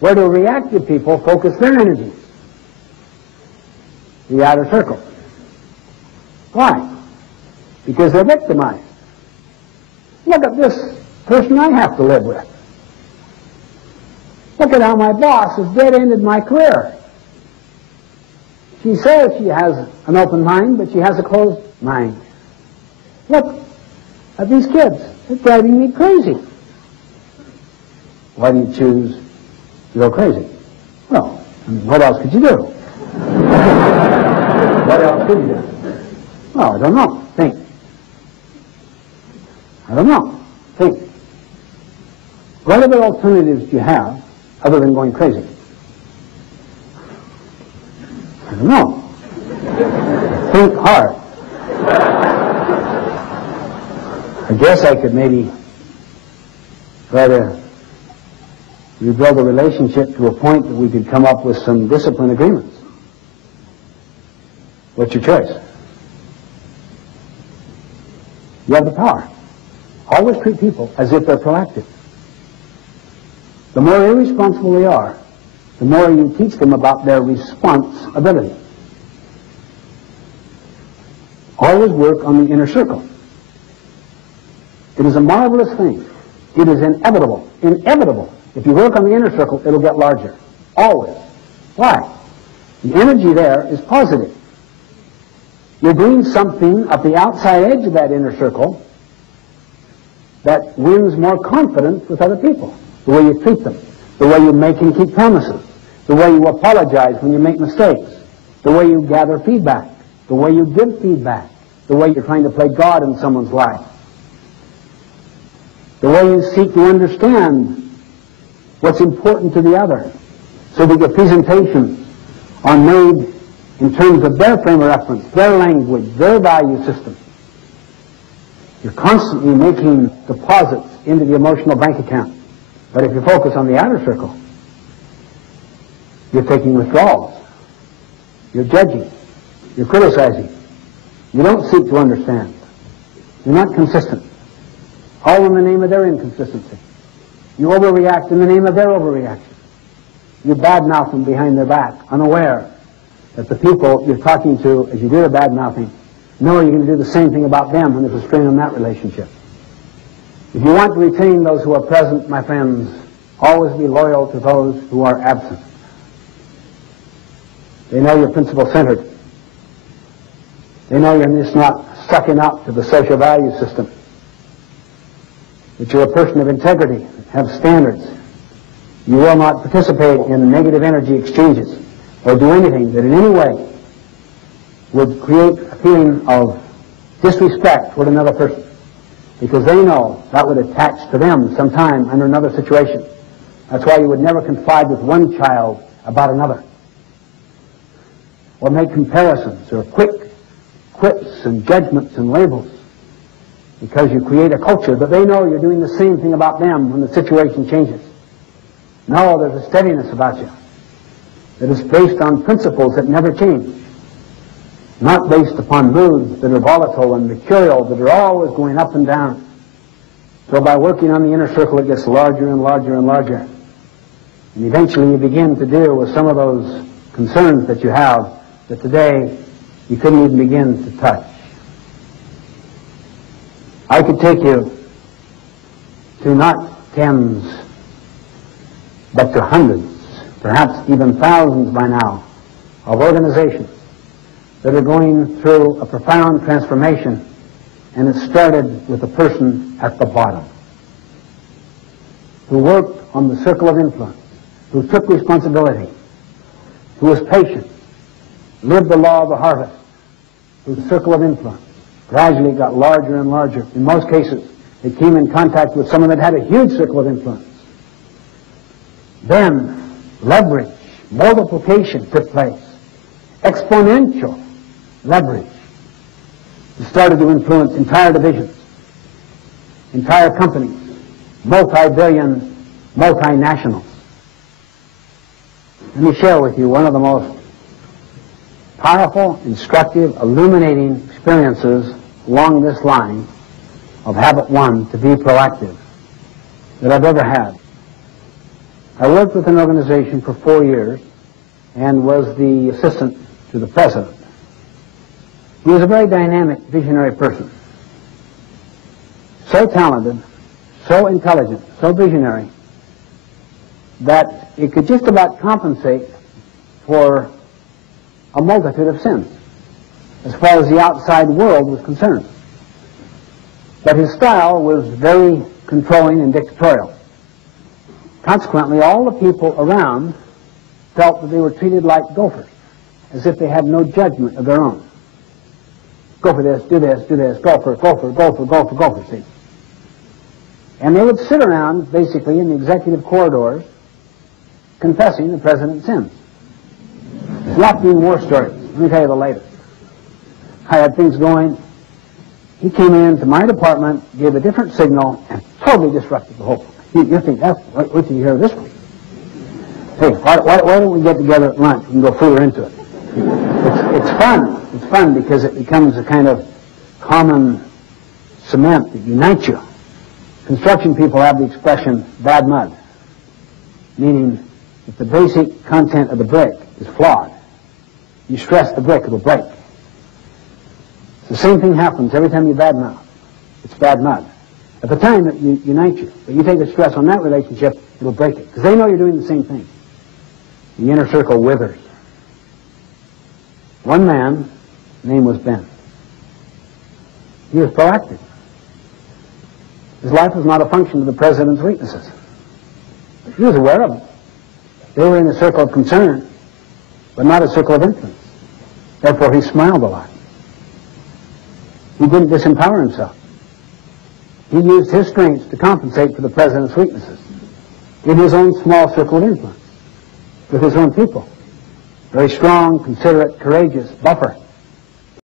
Where do reactive people focus their energies? The outer circle. Why? Because they're victimized. Look at this person I have to live with. Look at how my boss has dead-ended my career. She says she has an open mind, but she has a closed mind. Look at these kids. They're driving me crazy. Why do you choose to go crazy? Well, I mean, what else could you do? What else could you do? Well, I don't know. Think. I don't know. Think. What other alternatives do you have other than going crazy? I don't know. Think hard. I guess I could maybe try to rebuild a relationship to a point that we could come up with some discipline agreements. What's your choice? You have the power. Always treat people as if they're proactive. The more irresponsible they are, the more you teach them about their responsibility. Always work on the inner circle. It is a marvelous thing. It is inevitable. Inevitable. If you work on the inner circle, it'll get larger. Always. Why? The energy there is positive. You're doing something at the outside edge of that inner circle that wins more confidence with other people. The way you treat them, the way you make and keep promises, the way you apologize when you make mistakes, the way you gather feedback, the way you give feedback, the way you're trying to play God in someone's life, the way you seek to understand what's important to the other, so that your presentations are made in terms of their frame of reference, their language, their value system. You're constantly making deposits into the emotional bank account. But if you focus on the outer circle, you're taking withdrawals. You're judging. You're criticizing. You don't seek to understand. You're not consistent. All in the name of their inconsistency. You overreact in the name of their overreaction. You badmouth them behind their back, unaware that the people you're talking to as you do the badmouthing know you're going to do the same thing about them when there's a strain on that relationship. If you want to retain those who are present, my friends, always be loyal to those who are absent. They know you're principle-centered. They know you're just not sucking up to the social value system. That you're a person of integrity, have standards. You will not participate in negative energy exchanges or do anything that in any way would create a feeling of disrespect toward another person, because they know that would attach to them sometime under another situation. That's why you would never confide with one child about another, or make comparisons or quick quips and judgments and labels, because you create a culture that they know you're doing the same thing about them when the situation changes. No, there's a steadiness about you that is based on principles that never change, not based upon moods that are volatile and mercurial, that are always going up and down. So by working on the inner circle, it gets larger and larger and larger. And eventually you begin to deal with some of those concerns that you have that today you couldn't even begin to touch. I could take you to not tens, but to hundreds, perhaps even thousands by now, of organizations that are going through a profound transformation, and it started with a person at the bottom who worked on the circle of influence, who took responsibility, who was patient, lived the law of the harvest, whose circle of influence gradually got larger and larger. In most cases, they came in contact with someone that had a huge circle of influence. Then leverage, multiplication took place, exponential leverage. It started to influence entire divisions, entire companies, multi-billion, multinationals. Let me share with you one of the most powerful, instructive, illuminating experiences along this line of habit one, to be proactive, that I've ever had. I worked with an organization for 4 years and was the assistant to the president. He was a very dynamic, visionary person. So talented, so intelligent, so visionary, that it could just about compensate for a multitude of sins, as far as the outside world was concerned. But his style was very controlling and dictatorial. Consequently, all the people around felt that they were treated like gophers, as if they had no judgment of their own. Go for this, do this, gopher, gopher, gopher, gopher, gopher, see. And they would sit around, basically, in the executive corridors, confessing the president's sins. There's lots of war stories. Let me tell you the latest. I had things going. He came into my department, gave a different signal, and totally disrupted the whole thing. You think, that's, wait till you hear this one. Hey, why don't we get together at lunch and go further into it? It's fun. It's fun because it becomes a kind of common cement that unites you. Construction people have the expression bad mud, meaning if the basic content of the brick is flawed, you stress the brick, it'll break. The same thing happens every time you badmouth. It's bad mud. At the time, it unites you. But you take the stress on that relationship, it'll break it. Because they know you're doing the same thing. The inner circle withers. One man, his name was Ben. He was proactive. His life was not a function of the president's weaknesses. He was aware of them. They were in a circle of concern, but not a circle of influence. Therefore, he smiled a lot. He didn't disempower himself. He used his strengths to compensate for the president's weaknesses in his own small circle of influence with his own people. Very strong, considerate, courageous, buffer.